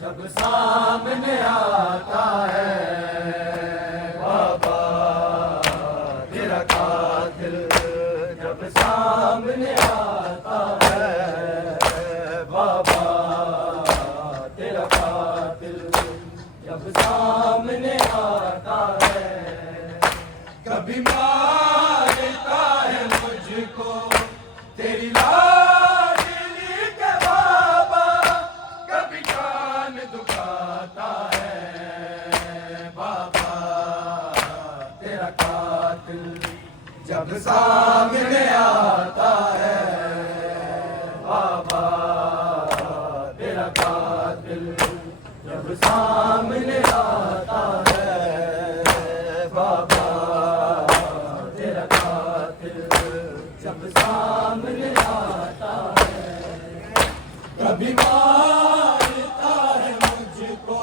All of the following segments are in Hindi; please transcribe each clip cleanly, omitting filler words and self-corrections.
जब सामने आता है बाबा तेरा कातिल, जब सामने आता है बाबा तेरा कातिल, जब सामने आता है। कभी मारता है मुझको तेरी लाडली के बाबा, कभी कान दुखाता है बाबा तेरा कातिल, जब सामने आता है बाबा तेरा कातिल, जब सामने आता है बाबा तेरा कातिल, जब सामने आता है। कभी मारता है मुझको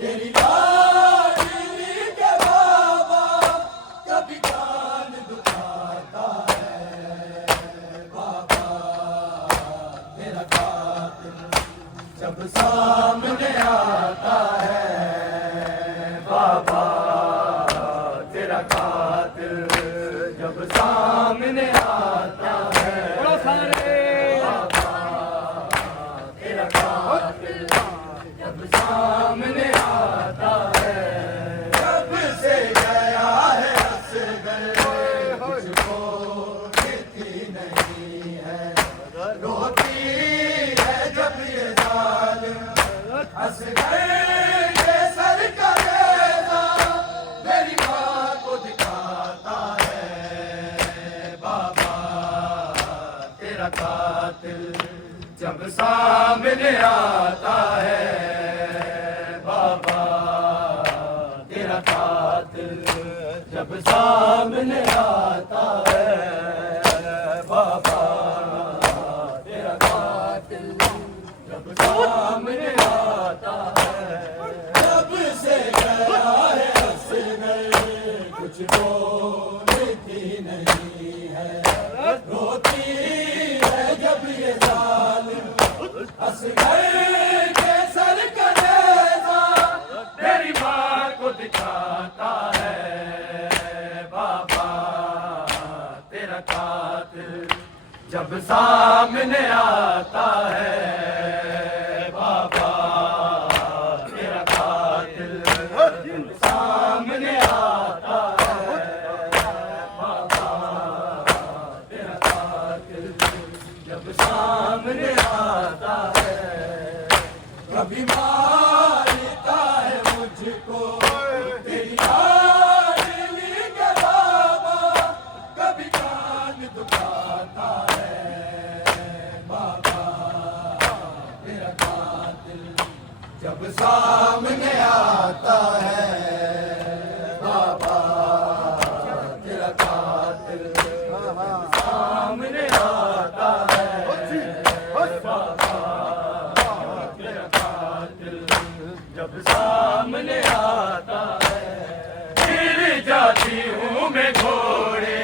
तेरी लाडली के बाबा, कभी कान दुखाता है बाबा तेरा कातिल, जब सामने आता है बाबा तेरा कातिल, जब सामने आता है बाबा तेरा कातिल, जब सामने आता है। जब से गया है असगर मुझको देती नहीं है, रोती है जब ये जालिम असगर के सर का रेज़ा मेरी माँ को दिखाता है बाबा तेरा कातिल, जब सामने आता है बाबा तेरा कातिल, जब सामने आता है बाबा तेरा कातिल, जब सामने आता है। जब से गया है असगर कुछ बोलती नहीं है, रोती है जब ये जालिम असगर के सर का रेज़ा मेरी माँ को दिखाता है बाबा तेरा कातिल, जब सामने आता है बाबा तेरा कातिल, जब सामने आता है बाबा तेरा कातिल, जब सामने आता है। कभी मारता है मुझको तेरी लाडली के बाबा, कभी कान दुखाता है बाबा तेरा कातिल, जब सामने आता है बाबा तेरा कातिल, सामने आता है बाबा तेरा कातिल, जब सामने आता है। गिर जाती हूँ मैं घोड़े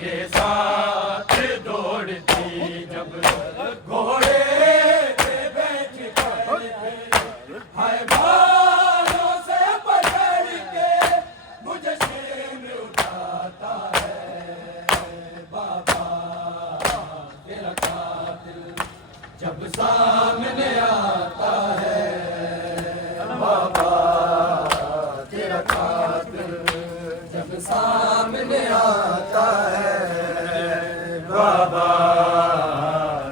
के साथ दौड़ती, जब घोड़े पे बैठ कर हाय बालों से पकड़ के मुझे शेर उठाता है बाबा तेरा कातिल, जब सामने आता है बाबा तेरा कातिल, जब सामने आता है बाबा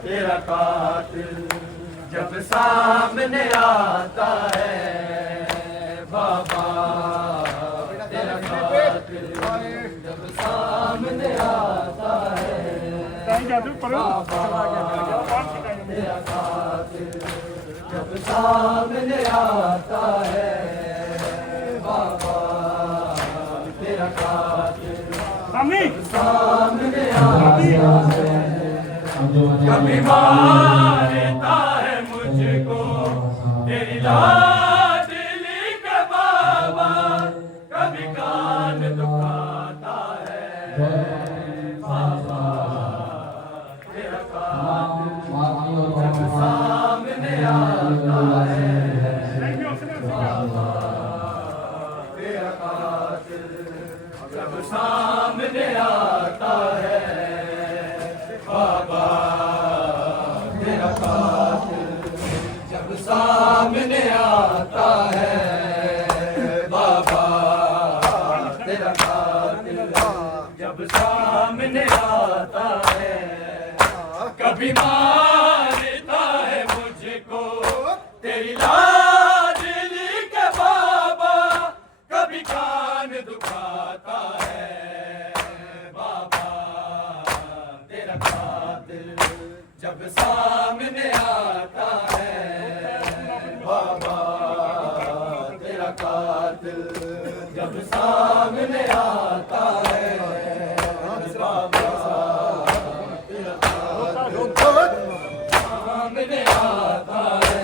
तेरा कातिल, जब सामने आता है बाबा तेरा कातिल, जब सामने आता है बाबा तेरा कातिल, जब सामने आता है बाबा तेरा कातिल, जब सामने आता है। कभी मारता है मुझको तेरी लाडली के बाबा, कभी कान दुखाता है बाबा तेरा कातिल, जब सामने आता है जब सामने आता है बाबा तेरा कातिल, जब सामने आता है कभी मारता है मुझको तेरी लाडली के बाबा, कभी कान दुखाता है बाबा तेरा कातिल, जब सामने आता है बाबा तेरा कातिल, जब सामने आता है बाबा तेरा कातिल, सामने आता है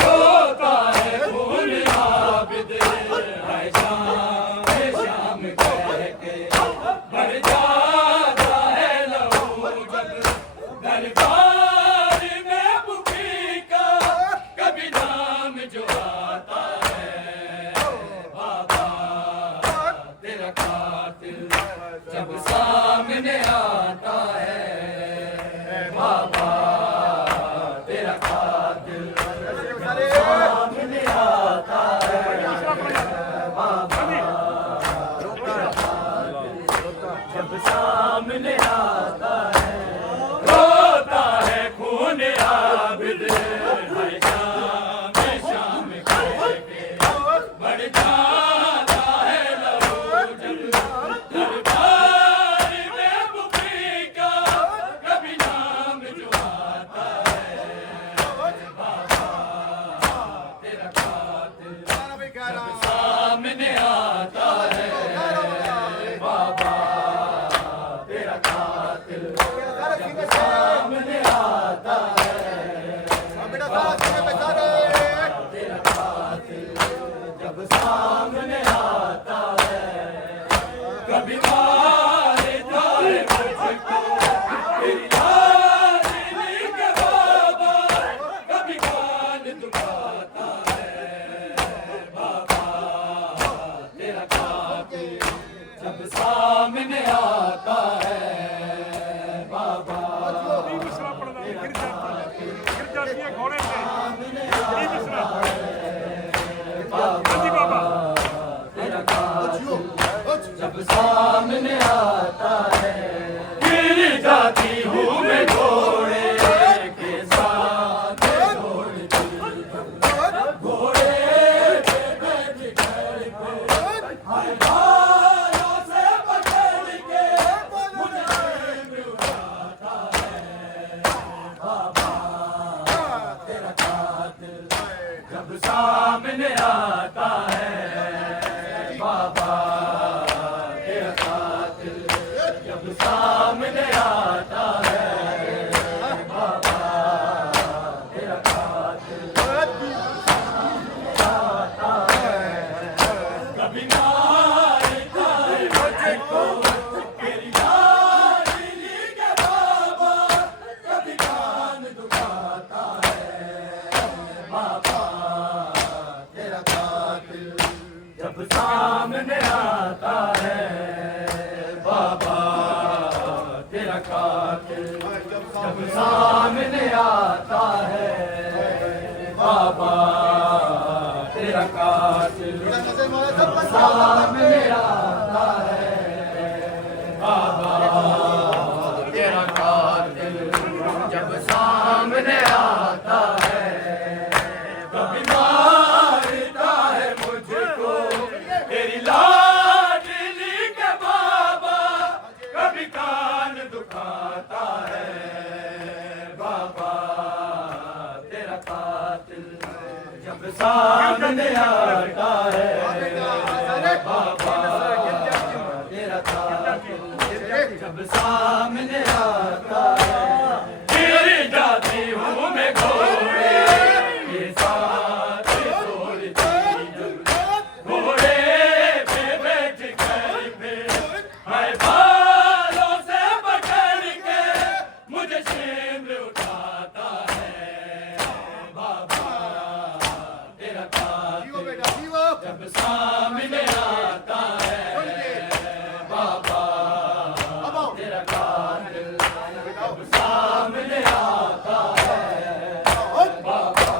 रोता है खून आबिद है शाम शाम कह के भर जाता है लहू जब दरबार में मुखी का, कभी नाम जो आता है बाबा तेरा कातिल, जब सामने आता है बाबा तेरा कातिल, सामने आता है बाबा तेरा कातिल, जब सामने आता है रोता है खून आबिद है शाम शाम कह के बढ़ जाता है लहू जब दरबार में मुखी का, कभी नाम जो आता है बाबा तेरा कातिल, जब सामने आता है बाबा तेरा कातिल, जब सामने आता है बाबा तेरा कातिल, जब सामने आता है कभी मारता है मुझको तेरी लाडली के बाबा, कभी कान दुखाता है बाबा तेरा कातिल, जब सामने आता है बाबा गिर जाती है घोड़े से बड़ी मिश्रा हाजी बाबा तेरा कातिल, जब सामने आता है गिर जाती हूँ मैं घोड़े के साथ दौड़ती, घोड़े पे बैठ कर हर बालों से पकड़ के मुझे प्रेम उठाता है बाबा तेरा कातिल, जब सामने आता है बाबा तेरा कातिल, जब सामने आता है बाबा तेरा कातिल, आता है कभी मारता है मुझको तेरी लाडली के बाबा, कभी कान दुखाता है बाबा तेरा कातिल, जब सामने आता है बाबा तेरा कातिल, जब सामने आता है बाबा तेरा कातिल, जब सामने आता है बाबा तेरा कातिल, जब सामने आता है कभी मारता है मुझको तेरी लाडली के बाबा, कभी कान दुखाता है बाबा तेरा कातिल, जब सामने आता है बाबा तेरा कातिल, जब सामने आता है गिर जाती हूँ मैं घोड़े के साथ दौड़ती, घोड़े पे बैठ कर फिर हर बालों से पकड़ के मुझे शेम उठाता है बाबा तेरा कातिल, जब सामने आता है बाबा तेरा कातिल, जब सामने आता है बाबा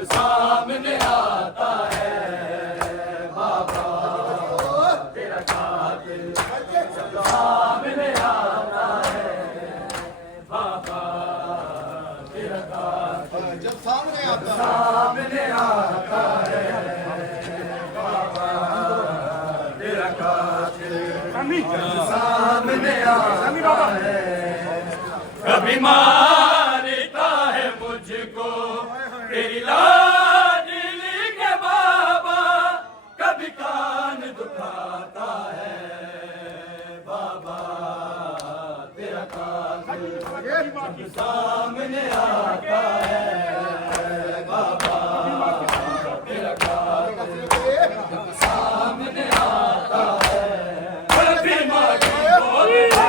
जब सामने आता है बाबा तेरा कातिल, जब सामने आता है बाबा तेरा कातिल, जब सामने आता सामने आता है बाबा तेरा कातिल, सानी सामने आता सानी बाबा है। कभी मारता है मुझको तेरी लाडली के बाबा, कभी कान दुखाता है बाबा तेरा कातिल, सामने आता है बाबा तेरा कातिल, सामने आता है। कभी मारता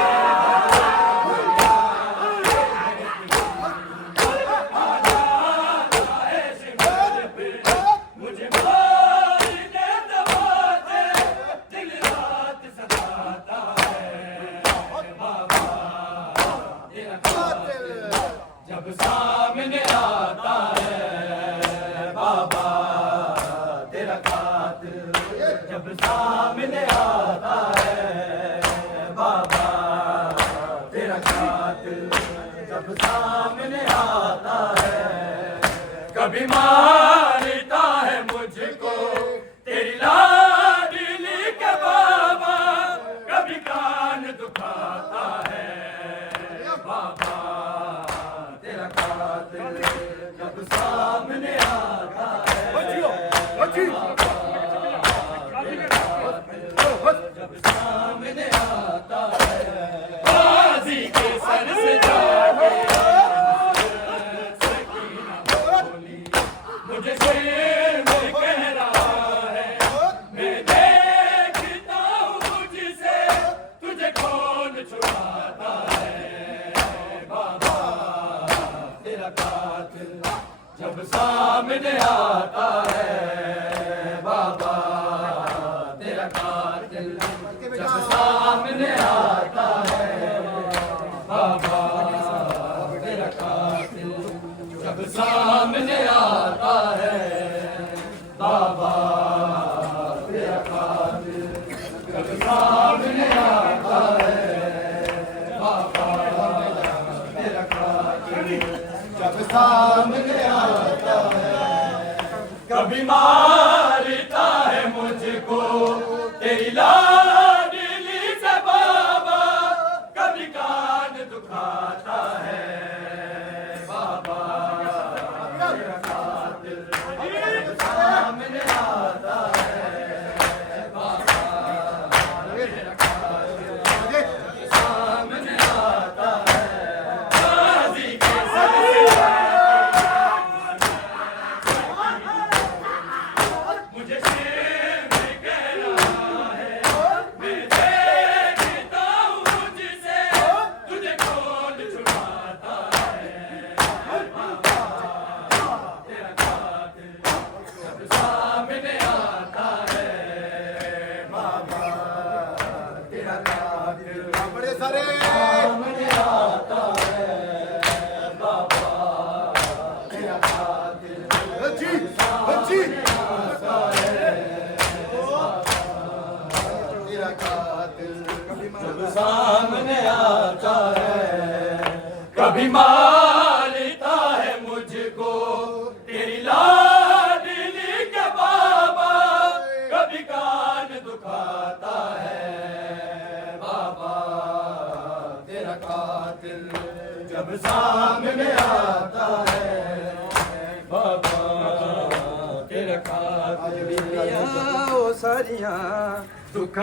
मुझे मारने दबाते दिल रात सताता है बाबा तेरा कातिल, जब सामने आता है बाबा तेरा कातिल, जब सामने आता है बाबा तेरा कातिल, जब सामने आता है। कभी मारता है मुझको तेरी लाडली के बाबा, कभी कान दुखाता है बाबा तेरा कातिल, जब सामने आता है जब सामने आता है। बाजी के सर से जाके मुझे शेर में कह रहा है, मैं देखता हूँ मुझसे तुझे कौन छुड़ाता है बाबा तेरा कातिल, जब सामने आता है बाबा तेरा कातिल, जब सामने आता है बाबा तेरा कातिल, जब सामने आता है बाबा तेरा कातिल, जब सामने आता है बाबा तेरा कातिल, जब सामने आता है। कभी मारता है मुझको तेरी लाडली से बाबा, कभी कान दुखाता है बाबा तेरा कातिल, जब सामने आता है बाबा तेरा कातिल, जब सामने आता है। बाजी के सर से मुझे शेर में कह रहा है, मैं देखता हूँ मुझसे तुझे कौन छुड़ाता है बाबा तेरा कातिल, जब सामने आता है बाबा तेरा कातिल, बड़े सारे सामने आता है बाबा तेरा कातिल, बच्ची बच्ची तेरा कातिल जब सामने आता है। कभी मारता है मुझको तेरी लाडली के बाबा, कभी कान दुखाता है बाबा तेरा कातिल, जब सामने आता है बाबा तेरा कातिल, सारियां दुख